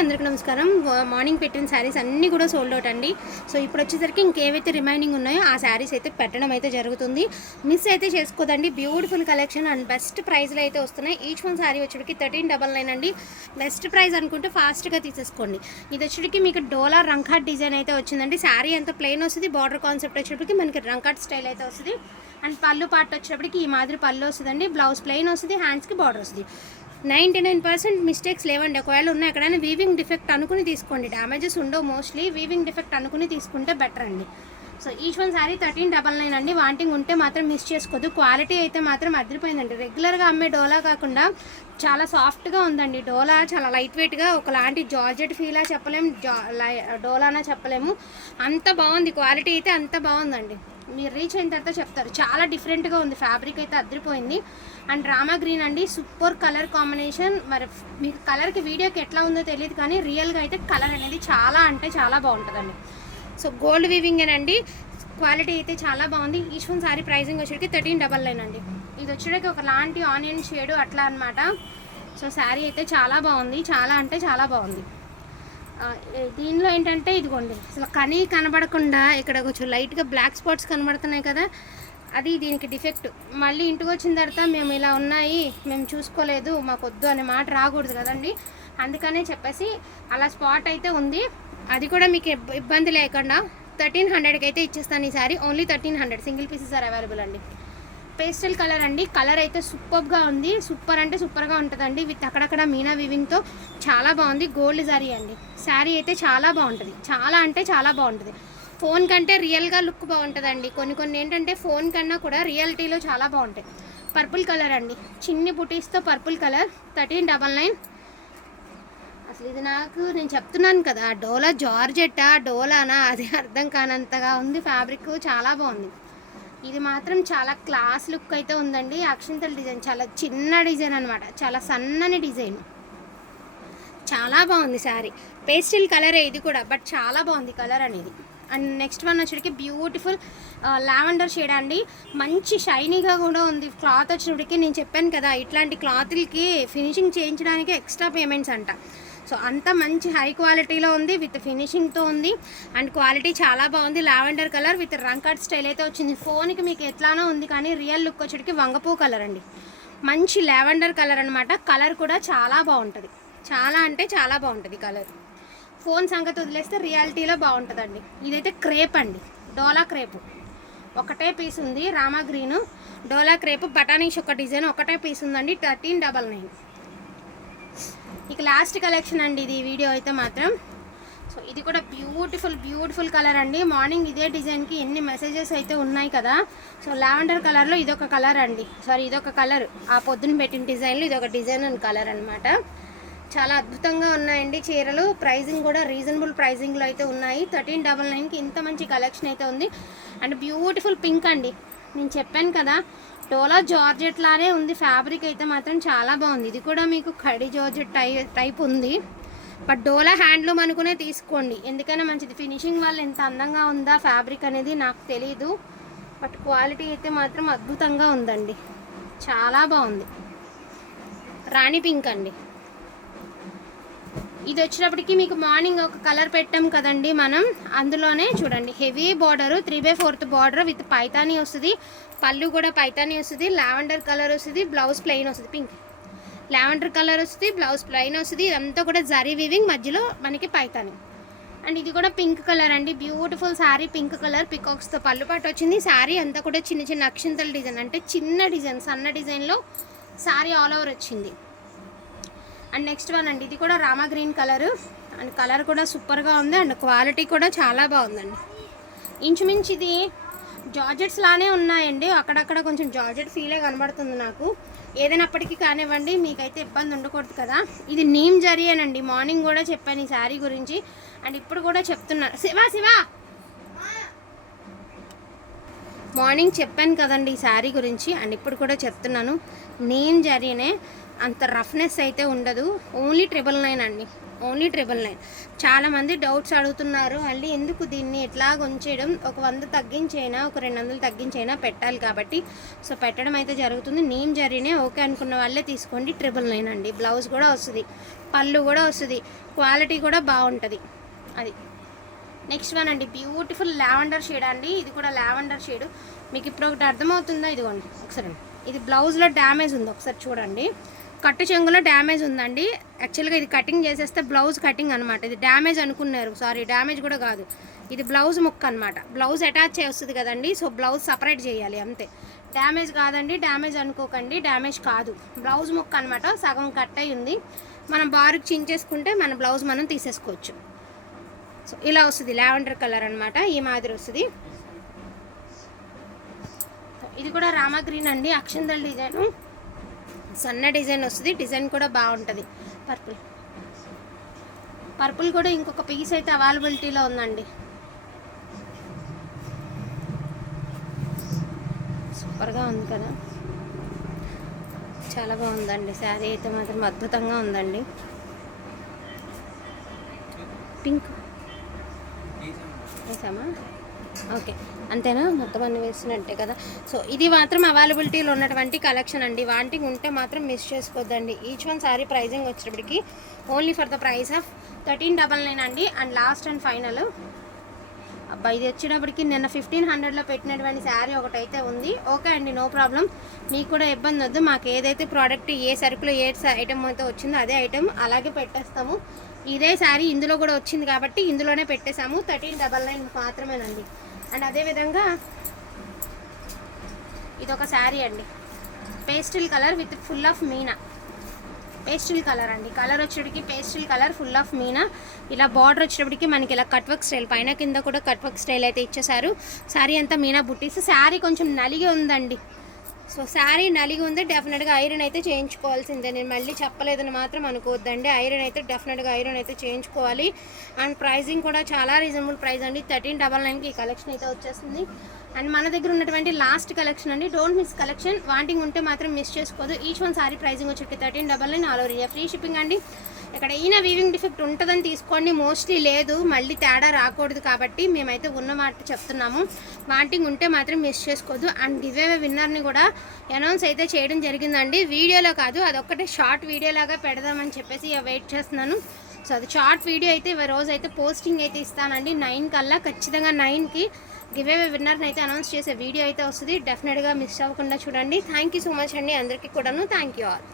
అందరికీ నమస్కారం. మార్నింగ్ పెట్టిన శారీస్ అన్నీ కూడా సోల్డ్ అవుట్ అండి. సో ఇప్పుడు వచ్చేసరికి ఇంకేవైతే రిమైనింగ్ ఉన్నాయో ఆ శారీస్ అయితే పెట్టడం అయితే జరుగుతుంది. మిస్ అయితే చేసుకోదండి. బ్యూటిఫుల్ కలెక్షన్ అండ్ బెస్ట్ ప్రైస్లో అయితే వస్తున్నాయి. ఈచ్ వన్ శారీ వచ్చేటికి 1399 అండి. బెస్ట్ ప్రైస్ అనుకుంటే ఫాస్ట్గా తీసేసుకోండి. ఇది వచ్చేటికి మీకు డోలా రంకాట్ డిజైన్ అయితే వచ్చిందండి. శారీ అంతా ప్లెయిన్ వస్తుంది. బార్డర్ కాన్సెప్ట్ వచ్చేటికి మనకి రంకాట్ స్టైల్ అయితే వస్తుంది. అండ్ పళ్ళు పార్ట్ వచ్చేటప్పటికి ఈ మాదిరి పళ్ళు వస్తుందండి. బ్లౌజ్ ప్లెయిన్ వస్తుంది. హ్యాండ్స్కి బార్డర్ వస్తుంది. 99% మిస్టేక్స్ లేవండి. ఒకవేళ ఉన్న ఎక్కడైనా వీవింగ్ డిఫెక్ట్ అనుకుని తీసుకోండి. డ్యామేజెస్ ఉండవు. మోస్ట్లీ వీవింగ్ డిఫెక్ట్ అనుకుని తీసుకుంటే బెటర్ అండి. సో ఈచ్ వన్ శారీ 1399 అండి. వాంటింగ్ ఉంటే మాత్రం మిస్ చేసుకోవద్దు. క్వాలిటీ అయితే మాత్రం అదిరిపోయిందండి. రెగ్యులర్గా అమ్మే డోలా కాకుండా చాలా సాఫ్ట్గా ఉందండి. డోలా చాలా లైట్ వెయిట్గా ఒకలాంటి జార్జెట్ ఫీలా చెప్పలేము, డోలానా చెప్పలేము. అంత బాగుంది. క్వాలిటీ అయితే అంత బాగుందండి. మీరు రీచ్ అయిన తర్వాత చెప్తారు. చాలా డిఫరెంట్గా ఉంది. ఫ్యాబ్రిక్ అయితే అదిరిపోయింది. అండ్ రామా గ్రీన్ అండి. Super colour combination. మరి మీకు కలర్కి వీడియోకి ఎట్లా ఉందో తెలియదు, కానీ రియల్గా అయితే కలర్ అనేది చాలా అంటే చాలా బాగుంటుందండి. So gold వీవింగేనండి. క్వాలిటీ అయితే చాలా బాగుంది. ఈచ్ వన్ సారీ ప్రైజింగ్ వచ్చేటికి 1399 అండి. ఇది వచ్చేటికి ఒకలాంటి ఆనియన్ షేడు అట్లా అనమాట. సో శారీ అయితే చాలా బాగుంది. చాలా అంటే చాలా బాగుంది. దీనిలో ఏంటంటే ఇదిగోండి, అసలు కనబడకుండా ఇక్కడ కొంచెం లైట్గా బ్లాక్ స్పాట్స్ కనబడుతున్నాయి కదా, అది దీనికి డిఫెక్ట్. మళ్ళీ ఇంటికి వచ్చిన తర్వాత మేము ఇలా ఉన్నాయి, మేము చూసుకోలేదు, మాకు వద్దు అనే మాట రాకూడదు కదండి. అందుకనే చెప్పేసి అలా స్పాట్ అయితే ఉంది. అది కూడా మీకు ఇబ్బంది లేకుండా 1300కి అయితే ఇచ్చేస్తాను ఈ sari. Only 1300. Single pieces are available అండి. పేస్టల్ కలర్ అండి. కలర్ అయితే సూపర్గా ఉంది. సూపర్ అంటే సూపర్గా ఉంటుందండి. విత్ అక్కడక్కడ మీనా వివింగ్తో చాలా బాగుంది. గోల్డ్ సారీ అండి. శారీ అయితే చాలా బాగుంటుంది. చాలా అంటే చాలా బాగుంటుంది. ఫోన్ కంటే రియల్గా లుక్ బాగుంటుందండి. కొన్ని ఏంటంటే ఫోన్ కన్నా కూడా రియాలిటీలో చాలా బాగుంటాయి. పర్పుల్ కలర్ అండి. చిన్ని బుటీస్తో పర్పుల్ కలర్. 1399. అసలు ఇది నేను చెప్తున్నాను కదా, డోలా జార్జెట్టా డోలానా అది అర్థం కానంతగా ఉంది. ఫ్యాబ్రిక్ చాలా బాగుంది. ఇది మాత్రం చాలా క్లాస్ లుక్ అయితే ఉందండి. అక్షింతల డిజైన్ చాలా చిన్న డిజైన్ అనమాట. చాలా సన్నని డిజైన్. చాలా బాగుంది శారీ. పేస్టిల్ కలరే ఇది కూడా, బట్ చాలా బాగుంది కలర్ అనేది. అండ్ నెక్స్ట్ వన్ వచ్చేటికి బ్యూటిఫుల్ లావెండర్ షేడ్ అండి. మంచి షైనీగా కూడా ఉంది. క్లాత్ వచ్చినప్పటికి నేను చెప్పాను కదా, ఇట్లాంటి క్లాత్లకి ఫినిషింగ్ చేయించడానికి ఎక్స్ట్రా పేమెంట్స్ అంట. సో అంత మంచి హై క్వాలిటీలో ఉంది. విత్ ఫినిషింగ్తో ఉంది. అండ్ క్వాలిటీ చాలా బాగుంది. లావెండర్ కలర్ విత్ రంకాట్ స్టైల్ అయితే వచ్చింది. ఫోన్కి మీకు ఎట్లానో ఉంది, కానీ రియల్ లుక్ వచ్చేటికి వంగపూ కలర్ అండి. మంచి లావెండర్ కలర్ అనమాట. కలర్ కూడా చాలా బాగుంటుంది. చాలా అంటే చాలా బాగుంటుంది కలర్. ఫోన్ సంగతి వదిలేస్తే రియాలిటీలో బాగుంటుందండి. ఇదైతే క్రేప్ అండి. డోలా క్రేపు ఒకటే పీస్ ఉంది. రామా గ్రీను డోలా క్రేపు బటానీష్ ఒక డిజైన్ ఒకటే పీస్ ఉందండి. 1399. ఇక లాస్ట్ కలెక్షన్ అండి ఇది వీడియో అయితే మాత్రం. సో ఇది కూడా బ్యూటిఫుల్ కలర్ అండి. మార్నింగ్ ఇదే డిజైన్కి ఎన్ని మెసేజెస్ అయితే ఉన్నాయి కదా. సో లావెండర్ కలర్లో ఇదొక కలర్ అండి. సారీ, ఇదొక కలర్. ఆ పొద్దున పెట్టిన డిజైన్లో ఇదొక డిజైన్ అండ్ కలర్ అనమాట. చాలా అద్భుతంగా ఉన్నాయండి చీరలు. ప్రైజింగ్ కూడా రీజనబుల్ ప్రైజింగ్లో అయితే ఉన్నాయి. 1399కి ఇంత మంచి కలెక్షన్ అయితే ఉంది. అండ్ బ్యూటిఫుల్ పింక్ అండి. నేను చెప్పాను కదా, డోలా జార్జెట్ లానే ఉంది. ఫ్యాబ్రిక్ అయితే మాత్రం చాలా బాగుంది. ఇది కూడా మీకు ఖడీ జార్జెట్ టైప్ ఉంది. బట్ డోలా హ్యాండ్లూమ్ అనుకునే తీసుకోండి. ఎందుకైనా మంచిది. ఫినిషింగ్ వల్ల ఎంత అందంగా ఉందా ఫ్యాబ్రిక్ అనేది నాకు తెలీదు, బట్ క్వాలిటీ అయితే మాత్రం అద్భుతంగా ఉందండి. చాలా బాగుంది. రాణి పింక్ అండి. ఇది వచ్చినప్పటికీ మీకు మార్నింగ్ ఒక కలర్ పెట్టాం కదండి మనం, అందులోనే చూడండి heavy border 3/4 border with Paithani వస్తుంది. పళ్ళు కూడా పైతానీ వస్తుంది. లావెండర్ కలర్ వస్తుంది. బ్లౌజ్ ప్లెయిన్ వస్తుంది. పింక్ లావెండర్ కలర్ వస్తుంది. బ్లౌజ్ ప్లెయిన్ వస్తుంది. ఇదంతా కూడా జరీ వీవింగ్, మధ్యలో మనకి పైతానీ. అండ్ ఇది కూడా పింక్ కలర్ అండి. బ్యూటిఫుల్ శారీ. పింక్ కలర్ పికాక్స్తో పళ్ళు పాటు వచ్చింది. శారీ అంతా కూడా చిన్న అక్షింతల డిజైన్, అంటే చిన్న డిజైన్, సన్న డిజైన్లో శారీ ఆల్ ఓవర్ వచ్చింది. అండ్ నెక్స్ట్ వన్ అండి. ఇది కూడా Rama green colour. And colour కూడా సూపర్గా ఉంది. అండ్ క్వాలిటీ కూడా చాలా బాగుందండి. ఇంచుమించు ఇది జార్జెట్స్ లానే ఉన్నాయండి. అక్కడక్కడ కొంచెం జార్జెట్ ఫీలే కనబడుతుంది నాకు. ఏదైనప్పటికీ కానివ్వండి, మీకైతే ఇబ్బంది ఉండకూడదు కదా. ఇది నీమ్ జరీయేనండి. మార్నింగ్ కూడా చెప్పాను ఈ శారీ గురించి, అండ్ ఇప్పుడు కూడా చెప్తున్నాను. శివా మార్నింగ్ చెప్పాను కదండి ఈ శారీ గురించి, అండ్ ఇప్పుడు కూడా చెప్తున్నాను. నీమ్ జరీనే. అంత రఫ్నెస్ అయితే ఉండదు. ఓన్లీ 999 అండి, ఓన్లీ 999. చాలామంది డౌట్స్ అడుగుతున్నారు, మళ్ళీ ఎందుకు దీన్ని ఎట్లా ఉంచేయడం, ఒక 100 తగ్గించైనా ఒక 200 తగ్గించైనా పెట్టాలి కాబట్టి సో పెట్టడం అయితే జరుగుతుంది. నేమ్ జరిగినే ఓకే అనుకున్న వాళ్ళే తీసుకోండి. 999 అండి. బ్లౌజ్ కూడా వస్తుంది, పళ్ళు కూడా వస్తుంది, క్వాలిటీ కూడా బాగుంటుంది. అది నెక్స్ట్ వన్ అండి, బ్యూటిఫుల్ లావెండర్ షేడ్ అండి. ఇది కూడా లావెండర్ షేడ్. మీకు ఇప్పుడు ఒకటి అర్థమవుతుందా, ఇదిగోండి ఒకసారి. ఇది బ్లౌజ్లో డ్యామేజ్ ఉంది, ఒకసారి చూడండి. కట్టు చెంగులో డ్యామేజ్ ఉందండి. యాక్చువల్గా ఇది కటింగ్ చేసేస్తే బ్లౌజ్ కటింగ్ అనమాట. ఇది డ్యామేజ్ అనుకున్నారు, సారీ డ్యామేజ్ కూడా కాదు, ఇది బ్లౌజ్ ముక్క అనమాట. బ్లౌజ్ అటాచ్ చేస్తుంది కదండి, సో బ్లౌజ్ సపరేట్ చేయాలి అంతే. డ్యామేజ్ కాదండి, డ్యామేజ్ అనుకోకండి, డ్యామేజ్ కాదు, బ్లౌజ్ ముక్క అనమాట. సగం కట్ అయి ఉంది, మనం బారుకు చించేసుకుంటే మన బ్లౌజ్ మనం తీసేసుకోవచ్చు. సో ఇలా వస్తుంది, లావెండర్ కలర్ అనమాట, ఈ మాదిరి వస్తుంది. ఇది కూడా రామా గ్రీన్ అండి, అక్షంతల డిజైను, సన్న డిజైన్ వస్తుంది. డిజైన్ కూడా బాగుంటుంది. పర్పుల్ కూడా ఇంకొక పీస్ అయితే అవైలబిలిటీలో ఉందండి. సూపర్గా ఉంది కదా, చాలా బాగుందండి. శారీ అయితే మాత్రం అద్భుతంగా ఉందండి. పింక్ వేసామా, ఓకే అంతేనా, మొత్తం అన్ని వేసినట్టే కదా. సో ఇది మాత్రం అవైలబిలిటీలో ఉన్నటువంటి కలెక్షన్ అండి. వాంటింగ్ ఉంటే మాత్రం మిస్ చేసుకోవద్దండి. ఈచ్ వన్ సారీ ప్రైజింగ్ వచ్చేటప్పటికి only for the price of 1399 అండి. అండ్ లాస్ట్ అండ్ ఫైనల్ అబ్బా, ఇది వచ్చేటప్పటికి నిన్న 1500లో పెట్టినటువంటి శారీ ఒకటైతే ఉంది. ఓకే అండి, నో ప్రాబ్లం, మీకు కూడా ఇబ్బంది వద్దు. మాకు ఏదైతే ప్రోడక్ట్, ఏ సరుకులో ఏ ఐటమ్ అయితే వచ్చిందో అదే ఐటమ్ అలాగే పెట్టేస్తాము. ఇదే శారీ ఇందులో కూడా వచ్చింది కాబట్టి ఇందులోనే పెట్టేసాము. 1399 మాత్రమేనండి. అండ్ అదేవిధంగా ఇదొక శారీ అండి, pastel colour with full of meena. Pastel colour అండి, కలర్ వచ్చేటికి pastel colour, full of meena. ఇలా బార్డర్ వచ్చేటప్పటికి మనకి ఇలా కట్ వర్క్ స్టైల్, పైన కింద కూడా కట్ వర్క్ స్టైల్ అయితే ఇచ్చేసారు. శారీ అంతా మీనా బుట్టీస్. శారీ కొంచెం నలిగి ఉందండి. సో శారీ నలిగి ఉంది, డెఫినెట్గా ఐరన్ అయితే చేయించుకోవాల్సిందే. నేను మళ్ళీ చెప్పలేదని మాత్రం అనుకోవద్దండి, ఐరన్ అయితే డెఫినెట్గా ఐరన్ అయితే చేయించుకోవాలి. అండ్ ప్రైజింగ్ కూడా చాలా రీజనబుల్ ప్రైస్ అండి. 1399కి ఈ కలెక్షన్ అయితే వచ్చేస్తుంది. అండ్ మన దగ్గర ఉన్నటువంటి లాస్ట్ కలెక్షన్ అండి, డోంట్ మిస్ కలెక్షన్. వాంటింగ్ ఉంటే మాత్రం మిస్ చేసుకోదు. ఈచ్ వన్ సారీ ప్రైజింగ్ వచ్చి 1399, all over India free shipping అండి. ఇక్కడ ఈయన వీవింగ్ డిఫెక్ట్ ఉంటుందని తీసుకోండి, మోస్ట్లీ లేదు, మళ్ళీ తేడా రాకూడదు కాబట్టి మేమైతే ఉన్న మాట చెప్తున్నాము. వాంటింగ్ ఉంటే మాత్రం మిస్ చేసుకోవద్దు. అండ్ గివ్ అవే విన్నర్ని కూడా అనౌన్స్ అయితే చేయడం జరిగిందండి, వీడియోలో కాదు, అదొక్కటే షార్ట్ వీడియో లాగా పెడదామని చెప్పేసి వెయిట్ చేస్తున్నాను. సో అది షార్ట్ వీడియో అయితే రోజు అయితే పోస్టింగ్ అయితే ఇస్తానండి. 9 కల్లా ఖచ్చితంగా 9కి గివ్ అవే విన్నర్ని అయితే అనౌన్స్ చేసే వీడియో అయితే వస్తుంది. డెఫినెట్గా మిస్ అవ్వకుండా చూడండి. థ్యాంక్ యూ సో మచ్ అండి అందరికీ కూడాను. Thank you all.